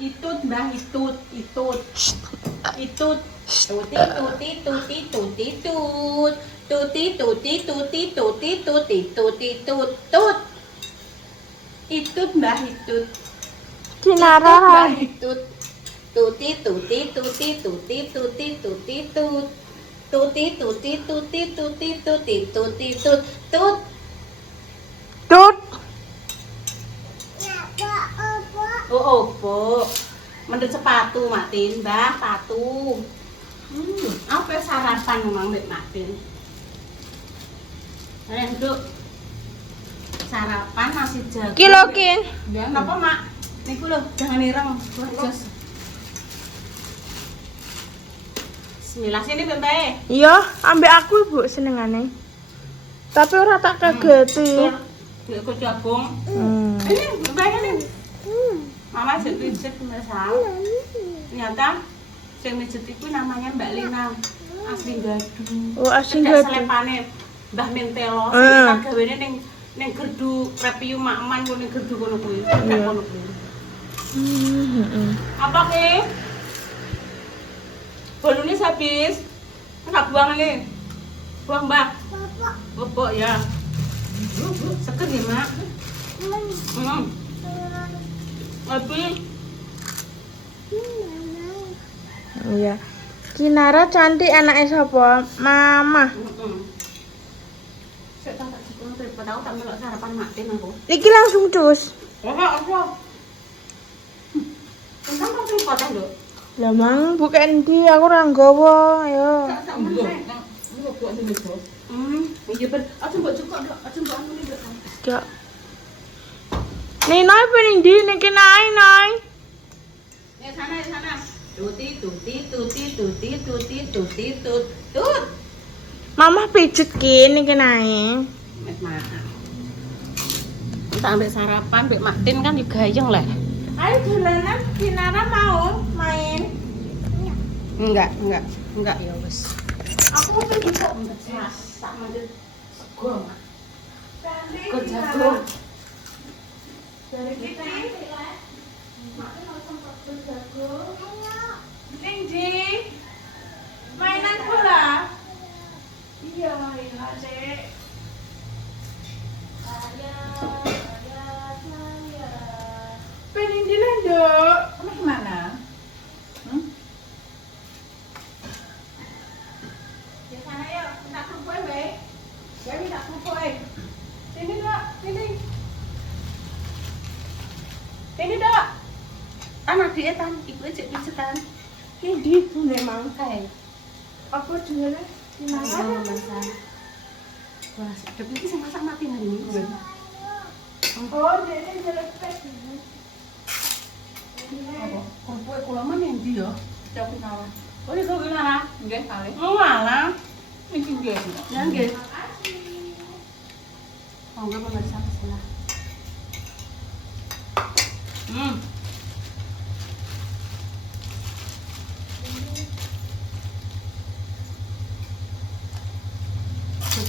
itut mbah itut. Tuti tuti tuti tuti tut. Tuti tuti tuti tuti tuti tuti tut tut. Itut mbah itut. Kinara. Mbah itut. Tuti tuti tuti tuti tuti tuti tut. Tuti tuti tuti tuti tuti tuti tut tut. Tut. Oh, opo. Mendut sepatu Matin, Mbah, sepatu. Apa sarapan memang Mbak Matin? Nduk. Sarapan nasi jagung. Kilo kin. Ya, napa, Mak? Niku lho, jangan ireng. Jos. Bismillah sini Bembe. Iya, ambek aku Ibu senengane. Tapi ora tak kageti. Nduk jagung. Ini Bembe ini. Mama jadi pijet pemirsa. Ternyata yang pijet itu namanya Mbak Lina. Asli Gadu. Oh, asing Tidak gak. selepane Mbah Mentelo. Kita gawene ning gerdu Repiu Makman ning gerdu kono kuwi. Kono kuwi. Apa ki? Bolunya habis. Enak buang ini. Buang, Mbak. Bobok ya. Seger ya, Mak. Habis. Iya. Kinara cantik anaknya sapa? Mama. Saya tak cukup daripada aku tak melok sarapan Matin aku. Iki langsung cus. Apa? Entah mau potong lho. Lah mang bukan di aku ora nggawa, ayo. Tak meneh. Ini buat sini, Bos. Iya ben. Aku mbok cukup nduk. Aku mbok anu nduk. Ya. Nih naik pening di nih kenai naik. Ya sana. Tuti tuti tuti tuti tuti tuti tut tut. Mama pijet ki nih kenai. Wis makan. Kita ambil sarapan, Mbak Matin kan juga gayeng lah. Ayo dolanan Kinara mau main. Enggak ya wis. Aku pengen kok. Tak mandir sego. Cantik. Kok jagung. Dari kita. Makin mau sempat berjagung. Tinggi. Mainan bola. Iya, iya, Dek. Saya. Pengen dilendok. Kamu kemana? Ya sana yuk, minta kerupuk ya, ya minta kerupuk Sini dok, sini dok. Anak dietan, ibu cek pijetan. Ini itu memang Kayak apa jualnya? Gimana? masak. Wah, sedep iki sing masak Matin hari ini. Oh, ini jelek Apa? Kerupuk kula men endi ya? Coba kawan. Oh, iki kok ora? Nggih, kali. Oh, malah. Ini nggih. Ya nggih. Monggo pemirsa bismillah.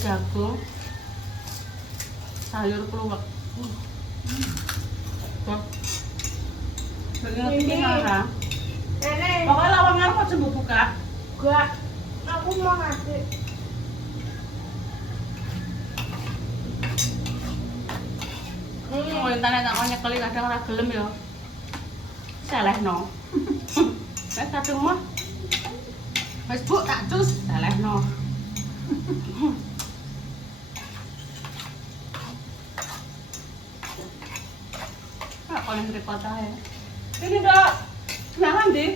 Jagung, sayur keluak. Ini marah. Nenek. Pokoknya lawangan mau coba buka. Gak. Aku mau ngasih. Mau intane tak mau nyekeli kadang ora gelem ya. Selehno. Wes kadung mah. Wes Bu tak cus selehno. Apa yang repot aja? Ini dok, kenapa di?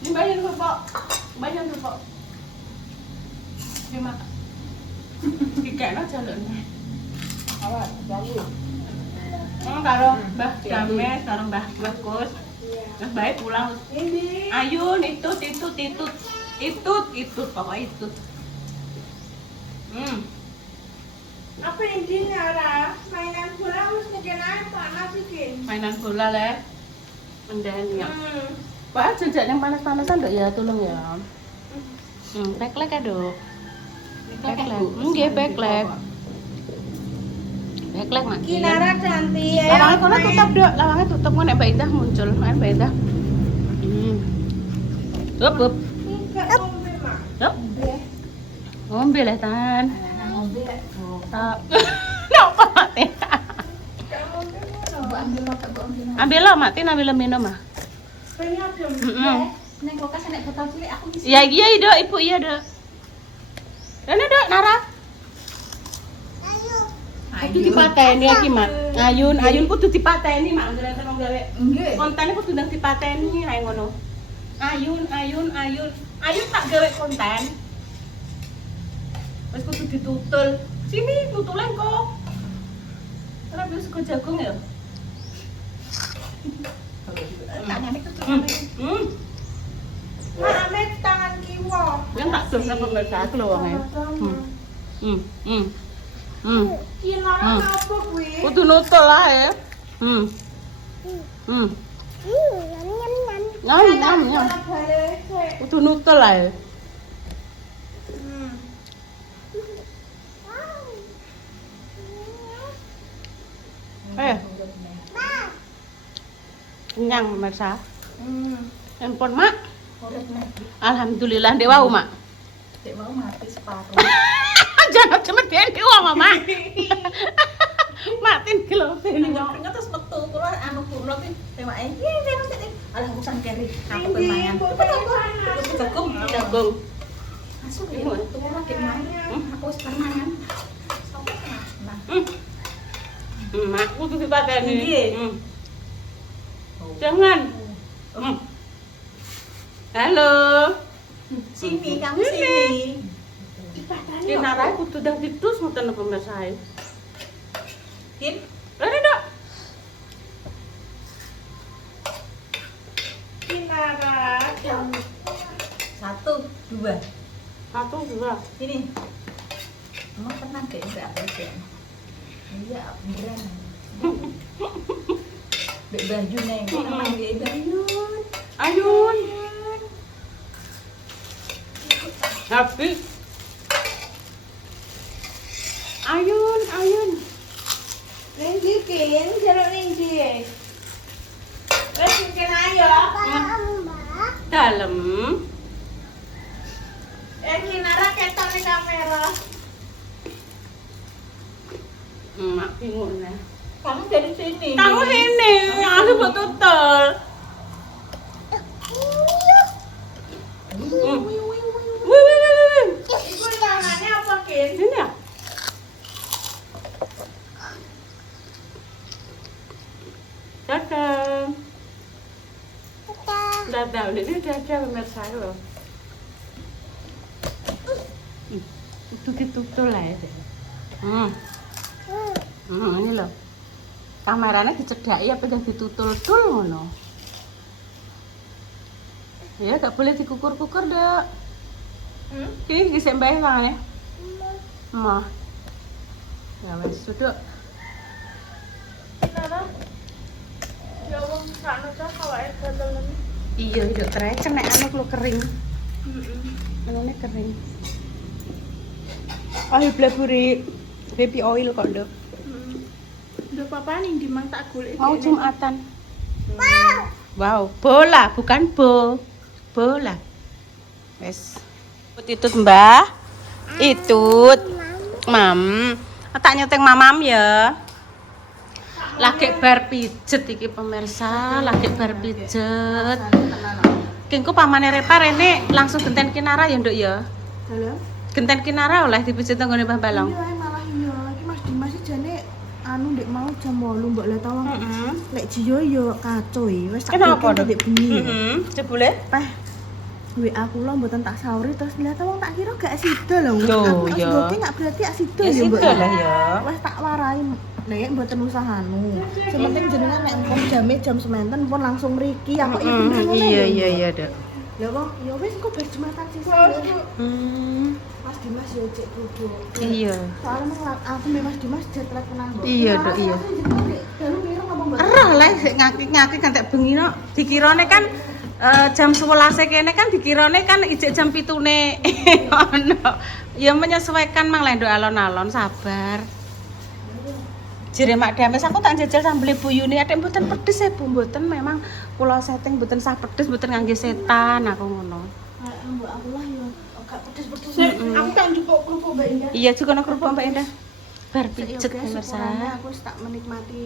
Ini banyak kerupuk, Ini makan. Dikekno jaluknya. Awak, jangan. Karo Mbah James, karo Mbah Kus. Terus baik pulang. Ini. Ayun, itut, pokoknya itut. Apa ini Nara? Mainan bola harus ngejenain panas iki. Mainan bola le. Mendani ya. Pak jejak yang panas-panasan dok ya tolong ya. Peklek ya dok. Peklek. Nggih peklek. Beklek mak. Kinara cantik. Ayo, Lawangnya kono main. tutup, Dok. Lawangnya tutup kok nek Mbak Indah muncul. Main Mbak Indah. Up. Enggak ngombe, Mak. Yup. Ngombe. Ngombe lah tan. Ngombe. Tak. Napa mati? Enggak ngombe ngono. Ambil lo mati ambil minum mah. Pengen adem. Neng kulkas nek botol cilik aku bisa. Iya iya Dok, Ibu iya Dok. Rene Dok, Nara. Kudu dipateni iki, Mak. Ayun kudu dipateni, Mak. Anggere wong gawe. Nggih. Kontene kudu ndang dipateni ae ngono. Ayun tak gawe konten. Wis kudu ditutul. Sini tutulan kok. Ora bisa sego jagung ya. Tangane kudu Mak Amit tangan kiwa. Yang tak dong sama pemirsa aku lho wonge. Kinara apa kuwi? Kudu nutul ae. Nyam. Kudu nutul ae. Kenyang pemirsa. Handphone Mak. Alhamdulillah ndek wau Mak. Dek mau mati separuh. Jangan cuma dene wong Mak. Matin kilo ini wong. Ingat terus metu kula anu kula ki tewake. Iya, tadi. Alah bukan keri. Aku pemayan. Jagung. Masuk ya. Tuh lagi main. Aku wis permayan. Sopo nah. Mak kudu dipateni. Nggih. Jangan. Halo. Sini kamu sini. Kinara kudu dah ditus ngoten pemirsa ae. Kin. Rene Dok. Kinara jam 1, 2. 1 2. Ini. Mau tenang deh, enggak apa sih. Iya, beneran. Bek baju neng, nama dia Ayun. Ayun. Habis. Ayun. Ringgi kin, jeruk ringgi. Wes kin ayo. Dalam. Kinara ketok di kamera. Mak bingung nah. Kamu dari sini. Kamu ini, aku buat tutul. Wih. Iku tangannya apa kin? Ini ya? Dadah. Dadah, ini dadah pemirsa loh. Itu ditutul lah ya deh. Ini loh. Kameranya dicedhaki apa yang ditutul-tul ngono. Ya, gak boleh dikukur-kukur, Dok. Ini gisik mbae mangane. Mah. Ya wis, duduk. Kinara. Ya wong sakno ta awake gatel. Iya, Dok, krecen nek anu lu kering. Anune kering. Ayo bleburi baby oil kok, Dok. Udah papa nih di mang tak golek. Mau Jumatan. Wow, bola bukan bola. Wes. Itut Mbah. Itut. Mam. Tak nyeteng mamam ya. Lagi bar pijet iki pemirsa, lagi bar pijet. Kengko pamane Repa rene langsung genten Kinara ya, Nduk ya. Dalam. Genten Kinara oleh dipijet nang ngene Mbah Balong. Iya malah iya. Iki Mas Dimas iki jane anu ndek mau jam 8 mbok le tawang. Lek Jiyo yo kacoy. Wis tak Kenapa, bikin Dok? ndek bengi. Jebule? Peh WA kula mboten tak sauri terus lihat wong tak kira gak sida lho. Loh, Aku ya. sedoke gak berarti gak sida Ya ya, Mbok. sida lah ya. Wes tak warai nek mboten usahanu. Sementing jenengan nek empon jame jam sementen pun langsung mriki aku ya bener ngono. Iya, Dok. Lah wong ya wis kok bar Jumatan sih. Mas Dimas yo cek duduk. Iya. Soalnya emang aku mbek Mas Dimas jet trek menang. Iya, Dok, iya. Dalu kira ngomong mbok. Erah lah sik ngaki-ngaki kan tak bengi no. Dikirane kan jam 11 kene kan dikirane kan ijek jam 7-ne. Ono. Ya menyesuaikan mang lendo alon-alon sabar. Jere Mak Dames aku tak jajal sambel Bu Yuni atik mboten pedes ya Bu, mboten memang kula setting mboten sah pedes, mboten ngangge setan aku ngono. Mbak aku lah yo agak pedes-pedes. Aku tak njupuk kerupuk Mbak Indah. Iya juga kerupuk Mbak Indah. Bar Sik, yo, pijet guys, pemirsa. syukurannya aku tak menikmati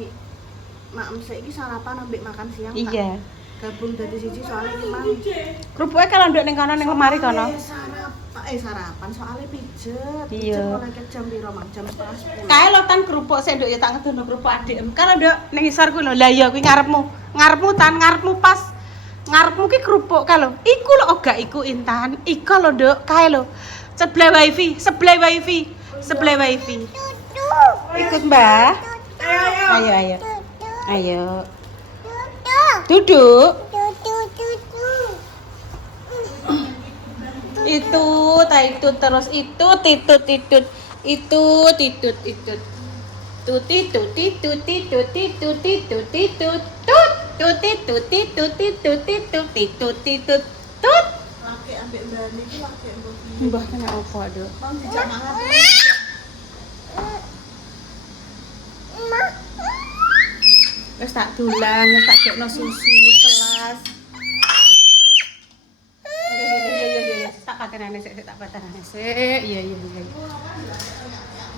maem saiki sarapan ambek makan siang. Iya. Gabung dari siji soalnya iki mang. Kerupuknya kalau nduk ning kono ning lemari kono. Sarapan soalnya pijet. Iya. Pijet mulai ke jam piro mang? Jam 10:30. Kae lo tan kerupuk sik nduk ya tak ngedono kerupuk adik. Kalau nduk ning isor kuwi lho. Lah iya kuwi ngarepmu. Ngarepmu tan ngarepmu pas. Ngarepmu ki kerupuk kae lho. Iku lho gak iku Intan. Iku lho nduk kae lho. Sebelah wifi, sebelah wifi, sebelah wifi. Ikut Mbah. Ayo ayo. Ayo. Duduk. Itu, tak itu terus itu titut titut itu titut titut tut titut titut titut titut titut titut tut tut titut titut titut titut titut titut tut. Laki ambek Mbak niki laki mbok. Mbah kena opo, Duk? Mang dijak mangan. Wis tak dulang, wis tak gekno susu selas. Iya. Tak patenane sik, tak patenane sik. Iya.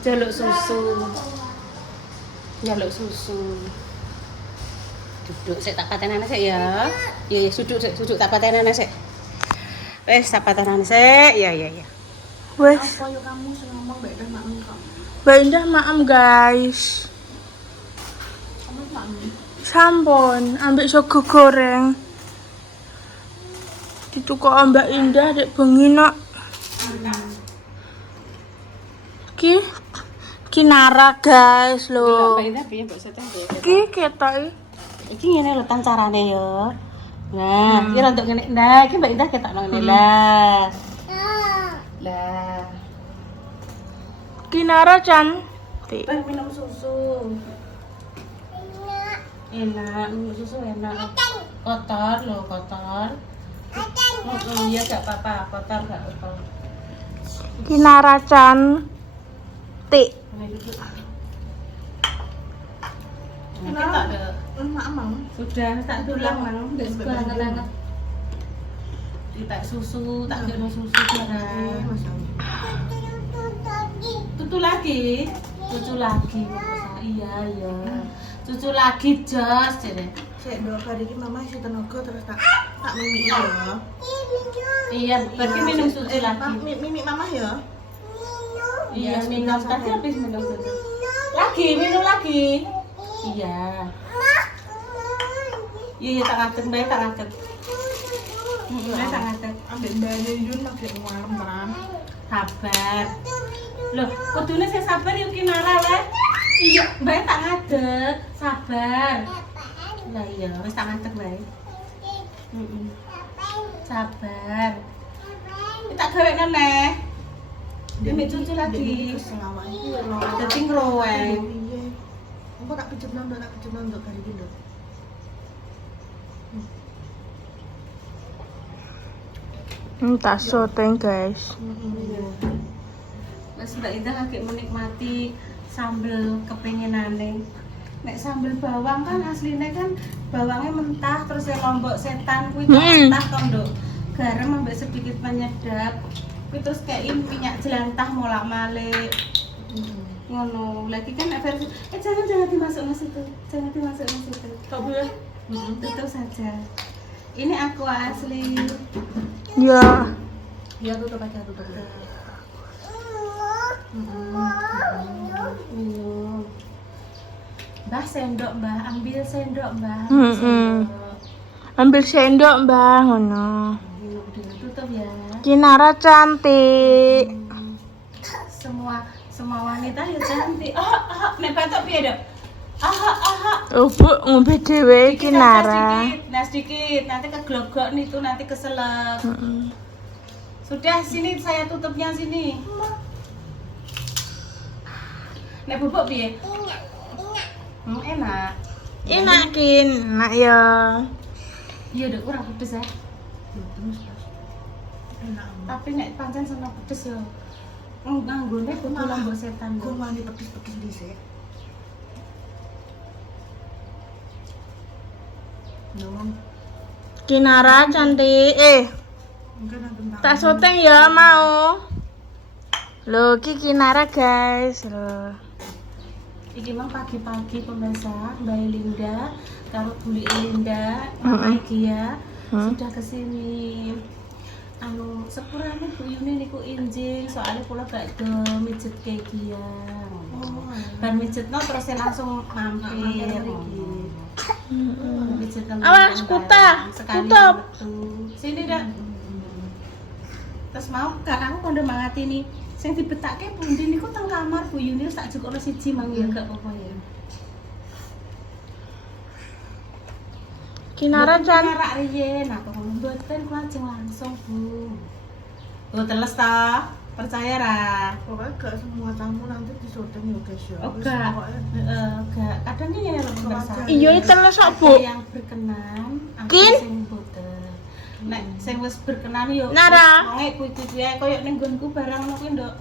Jaluk susu. Jaluk susu. Duduk sik tak patenane sik ya. Iya, duduk tak patenane sik. Wis tak patenane sik. Iya. Wes, Apa yo kamu sing ngomong Mbak Indah maem kok. Mbak Indah maem guys. Kamu maem. Sampun, ambek sego goreng. Ditukok Mbak Indah dek bengi nak. Ki Nara guys lho. Mbak Indah piye mbok seteng ya? Ki ketok. Iki ngene lho tan carane ya. Nah, iki rontok ngene. Nah, iki Mbak Indah ketokno ngene lah. Lah. Ki Nara cantik. Bar minum susu. Enak, minum susu enak. Kotor loh, kotor. Iya gak apa-apa, kotor gak apa-apa. Ki Nara cantik. Nah, duduk. Nah, kita ada. Maem. Sudah, tak tulang mang. Ndak banget. Tak susu, tak kena susu barang. Tutu lagi. Iya. Cucu lagi jos jene. Sik ndok bar iki mama isi tenaga terus tak mimik ya. Iya, berarti minum susu lagi. Mimik mama ya. Iya, minum tadi habis minum susu. Minum lagi. Iya. Iya, tak ngadeg bae, tak ngadeg. Tak ngadeg. Ambek mbane Yun lagi ngarep tenan. Sabar. Loh, kudune sing sabar yo Ki Nara wae. Iya, bae tak ngadeg. Sabar. Lah iya, wis tak ngadeg bae. Sabar. Tak gawekno neh. Demi cucu lagi. Selawat iki lho. Dadi ngroweng. Piye? Engko tak pijet nang ndok kali iki ndok. Tak syuting guys. Mas Mbak Indah lagi menikmati sambel kepengenane. Nek sambel bawang kan aslinya kan bawangnya mentah terus ya lombok setan kuwi mentah kan Nduk. Garam ambek sedikit penyedap. Kuwi terus kayak minyak jelantah molak-malik. Ngono. Lagi kan versi jangan dimasukkan situ. Jangan dimasukkan situ. Kok boleh? Tutup saja. Ini aqua asli. Ya. Ya tutup aja tutup. Minum. Mbah sendok, Mbah. Ambil sendok, Mbah. Ambil sendok Mbak ngono. Minum dulu, tutup ya. Ki Nara cantik. Semua wanita ya cantik. Nek batok piye, Dok? Bu ngombe dhewe Ki Nara. Sedikit. Nanti keglogok nih tuh, nanti keselak. Sudah, sini saya tutupnya sini. Nek bubuk piye? Enak. Enakin, nak ya. Iya, Dok, kurang pedes ya. Terus enak. Tapi nek pancen seneng pedes ya. Nganggone kudu lombok setan. Gue mandi pedes-pedes dhisik. Ngomong Kinara cantik. mungkin tentang Tak syuting ya mau. Loh, ki Kinara guys. Loh. Iki mang pagi-pagi pemirsa, Mbak Linda, karo Bu Linda, Mama Gia sudah kesini. Anu sepurane Bu Yuni niku injing, soalnya kula gak do mijet kayak Gia. Bar mijetno terus langsung mampir. Mijet nang Awas, kuta. sekali Tutup. metu. Sini dak. Terus mau kakakku kondo mangati nih. Sing dibetake pundi niku teng kamar Bu Yuni tak jukukno siji mang ya gak apa-apa ya. Kinara cantik. Kinara riyen aku ngomong mboten kula lajeng langsung Bu. Oh teles ta? Percaya ra? pokoknya gak semua tamu nanti di syuting ya guys ya. Oh Wis gak. pokoknya Gak. Kadang ini ya lho pemirsa. Iya, terus kok, Bu. Ada yang berkenan, ada Kin? sing boten. Nek sing wis berkenan yo Nara. wonge kuwi-kuwi ae koyo ning nggonku barang ngono kuwi nduk.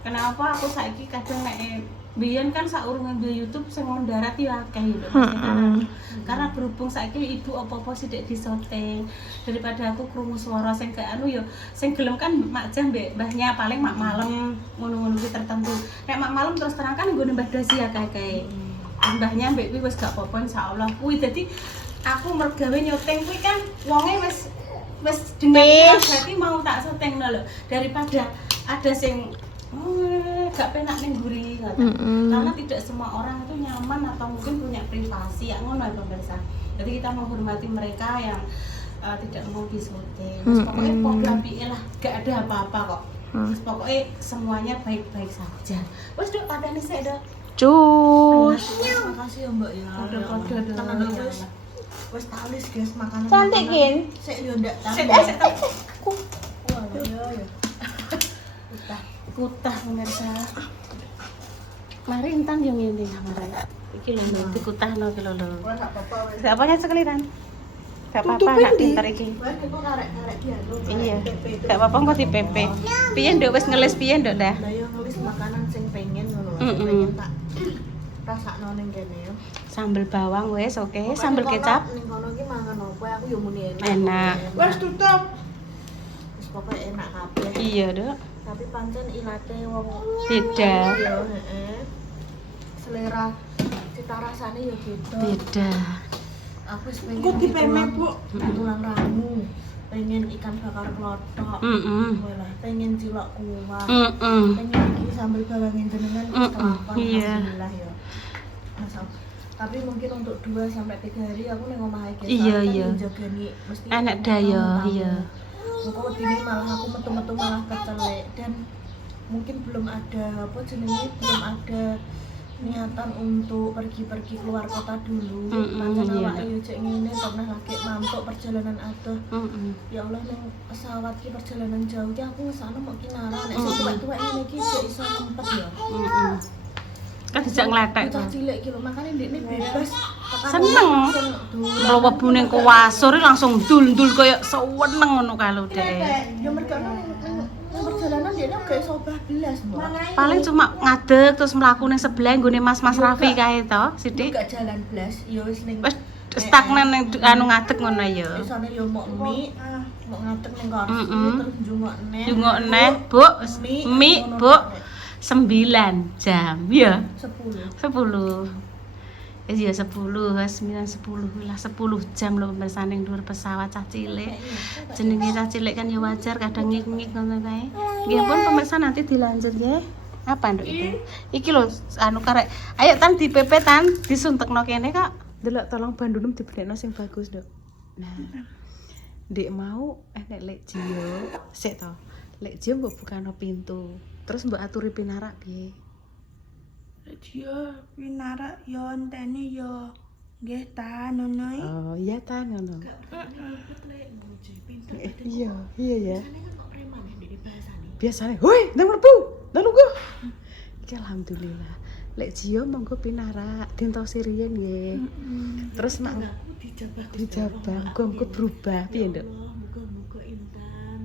Kenapa aku saiki kadang nek biyen kan saurunge duwe YouTube sing mendarat yo akeh yo. Karena berhubung saiki ibu apa-apa sithik disoting. Daripada aku krungu swara sing gak anu yo sing gelem kan mak jam mbek mbahnya paling mak malam ngono-ngono kuwi tertentu. Nek mak malam terus terang kan nggone Mbah Dasi akeh-akeh. Mbahnya mbek kuwi wis gak apa-apa insyaallah. Kuwi dadi aku mergawe nyuting kuwi kan wonge wis dengan berarti mau tak syuting lho daripada ada sing gak penak ning mburi karena tidak semua orang itu nyaman atau mungkin punya privasi ya ngono ya pemirsa. Jadi kita menghormati mereka yang tidak mau disyuting. Terus pokoknya podo apike lah, gak ada apa-apa kok. Terus pokoknya semuanya baik-baik saja. Wes Dok, padane sik Dok. Cus. makasih ya Mbak ya. Kode-kode Dok. Tenan aku wis talis guys makanan. Cantik, Kin. Sik yo ndak Sik tambah. sik. Wah, ya. Kutah pemirsa. Mari entan yang ini mari. Iki lho dikutahno iki lho. Wah, gak apa-apa wis. Gak apa-apa sekalian. Gak apa-apa nak pinter iki. Wah, kita karek-karek dianu. Iya. Gak apa-apa kok di PP. Piye nduk wis ngelis piye nduk dah? Lah yo nulis makanan sing pengen ngono. Mm-mm. Pengen tak rasakno ning kene yo. Sambel bawang wis oke, Pokoknya sambel kono- kecap. Ning kono ki mangan opo aku yo muni enak. Enak. Wes tutup. Wis pokoke enak kabeh. Iya, Dok. Tapi pancen ilate wong Beda. yo, heeh. Selera cita rasane yo beda. Beda. Aku wis pengen tulang ramu, pengen ikan bakar klothok. Walah, pengen cilok kuah. Pengen iki sambal bawang jenengan wis kelakon Iya. alhamdulillah ya. Masa tapi mungkin untuk 2 sampai 3 hari aku ning omah iki. Iya, iya. Jogani mesti Enak daya, tamu-tamu. iya. Engko wedine malah aku metu-metu malah kecelek dan mungkin belum ada apa jenenge belum ada niatan untuk pergi-pergi keluar kota dulu. Pancen iya. awake yo cek ngene pernah lagi mantuk perjalanan adoh. Ya Allah ning pesawat ki perjalanan jauh ki aku ngesana mau Kinara nek sing tuwek-tuwek ngene iki gak iso ngempet ya. Kan dijak ngletek Bocah to. cilik ki lho makane ndekne bebas. tekan Seneng. langsung dolan. Mlebu ning kuwasur langsung dul-dul koyo seneng ngono kalau dek. Ya mergo ning perjalanan dia gak iso obah belas, Mbak. Paling cuma ngadeg terus mlaku ning sebelah nggone Mas Raffi kae to, Sithik. Gak jalan belas, ya wis ning Wis stagnan ning anu ngadeg ngono ya. isane yo mok mie, mok ngadeg ning kursi terus njungok neh. Jungok neh, Bu. Mie, Bu. 9 jam. Ya. 10. 10. Ya 10, 9 10 lah 10 jam lho pemirsa ning dhuwur pesawat cah cilik. Jenenge cah cilik kan ya wajar kadang ngik-ngik ngono kae. Nggih pun pemirsa nanti dilanjut nggih. Apa nduk itu? Iki lho anu karek. Ayo tan di PP tan disuntekno kene Kak. Delok tolong bandunum dibedekno sing bagus, Nduk. Nah. Ndek mau nek lek Jio, sik to. Lek Jio mbok bukano pintu. Terus mbok aturi pinarak piye? Dia pinara yo enteni yo nggih ta nonoi. Oh, iya ta ngono. Iya ya. Biasanya, "Woi, ndang mlebu, ndang nunggu." Iki alhamdulillah. Lek Jio monggo pinarak, dintosi riyen nggih. Terus mak dijabang, muga berubah piye, Nduk? Muga-muga intan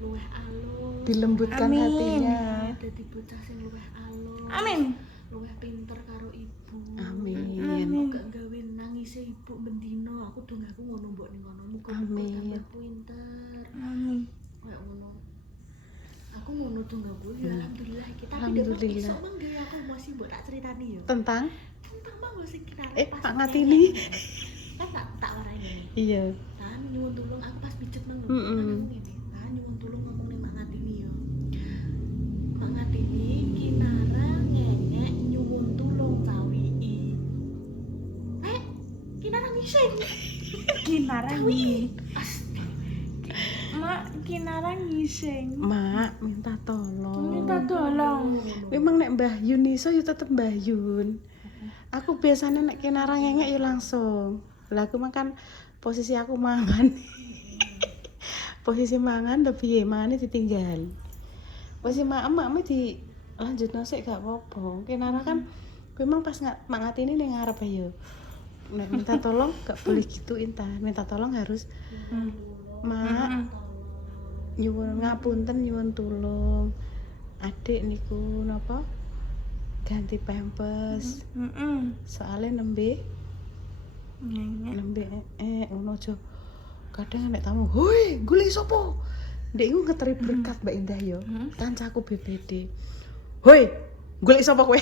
luweh alus. Dilembutkan hatinya. Dadi bocah sing luweh alus. Amin. Luweh pinter karo ibu. Amin. Gak gawe nangise ibu bendino, aku dong aku Amin. Pinter. Amin. Kayak ngono. Aku ngono tuh enggak Bu. Ya alhamdulillah kita Alhamdulillah. Emang dia aku masih buat tak ceritani ya. Tentang Tentang mang sing kira Pak Ngatini. Kan tak warani. Iya. Kan nyuwun tulung aku pas pijet mang. Mm-mm. Kan nyuwun tulung ngomong ning Mak Ngatini ya. Mak Ngatini kinara ngengek nyuwun tulung cawiki. Kinara ngising. Kinara ngising. Mak, Kinara ngising. Mak, minta tolong. Minta tolong. Memang nek Mbah Yun iso ya tetep Mbah Yun. Aku biasanya nek kinara ngengek ya langsung. Lah aku makan posisi aku mangan. Posisi mangan tapi ya mangane ditinggal. Posisi emak di lanjut sik gak apa-apa. Kinara kan memang pas Mak Ngatini ning ngarep ya. Nek minta tolong gak boleh gitu Intan. Minta tolong harus Mak nyuwun ngapunten nyuwun tulung. Adik niku napa? Ganti pampers. Soalnya nembe ngono aja. Kadang nek tamu, "Hoi, golek sapa?" Ndek iku ngeteri berkat Mbak Indah yo. Kancaku BPD. "Hoi, golek sapa kowe?"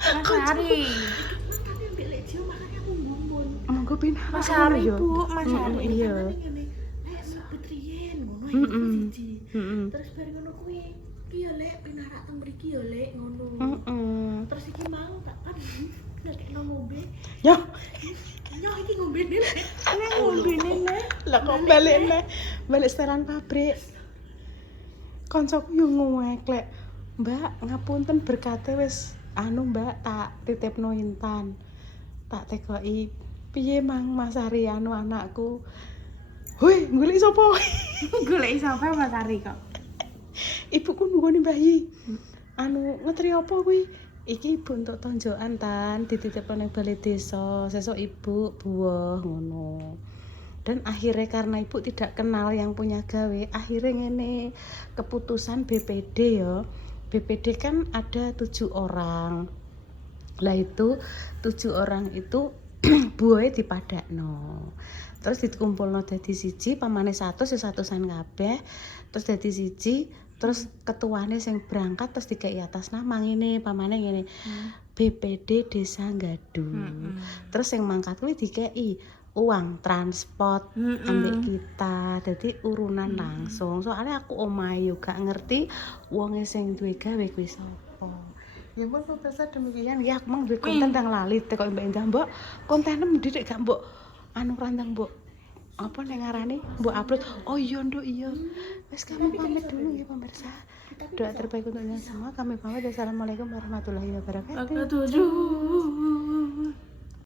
Mas Ari. Tapi mbek lek jiwa makanya aku ngomong. Monggo pindah. Mas Ari, Bu, Mas Ari. Iya. Putriyen ngono Mm-mm. iki siji. Terus bareng ngono kuwi, ki yo lek pinarak teng mriki yo lek ngono. Terus iki mau tak kan lek ngombe. Ya, Nyo iki ngombe lek. Nek ngombene nek. lah kok balik setelan pabrik. Koncoku yo nguwek lek, "Mbak, ngapunten berkate wis Mbak tak titipno Intan." Tak tekoki, "Piye Mang Mas Ari anakku?" "Hoi, golek sapa?" Golek sapa Mas Ari kok? Ibuku nunggu bayi. Ngetri apa kuwi? Iki ibu untuk tonjokan Tan, dititipno ning balai desa. Sesuk ibu buah ngono. Dan akhirnya karena ibu tidak kenal yang punya gawe, akhirnya ngene keputusan BPD ya. BPD kan ada 7 orang. Lah itu 7 orang itu buahe dipadakno. Terus dikumpulno dadi siji, pamane 100 ya 100-an kabeh. Terus dadi siji, terus ketuane sing berangkat terus dikei atas nama ngene, pamane ngene. BPD Desa Gadu. Terus sing mangkat kuwi dikei uang transport ambek kita. Jadi urunan langsung. Soalnya aku omahe yo gak ngerti wonge sing duwe gawe kuwi sapa. Ya pun pemirsa demikian ya aku mang duwe konten tang lali kok Mbak Indah, Mbok. Kontene mendidik gak Mbok randang Mbok apa nek ngarani Mbok upload. Oh iya Nduk iya. Wes kami pamit dulu ya pemirsa. Doa terbaik untuknya semua. Kami pamit. Assalamualaikum warahmatullahi wabarakatuh. Aku tujuh.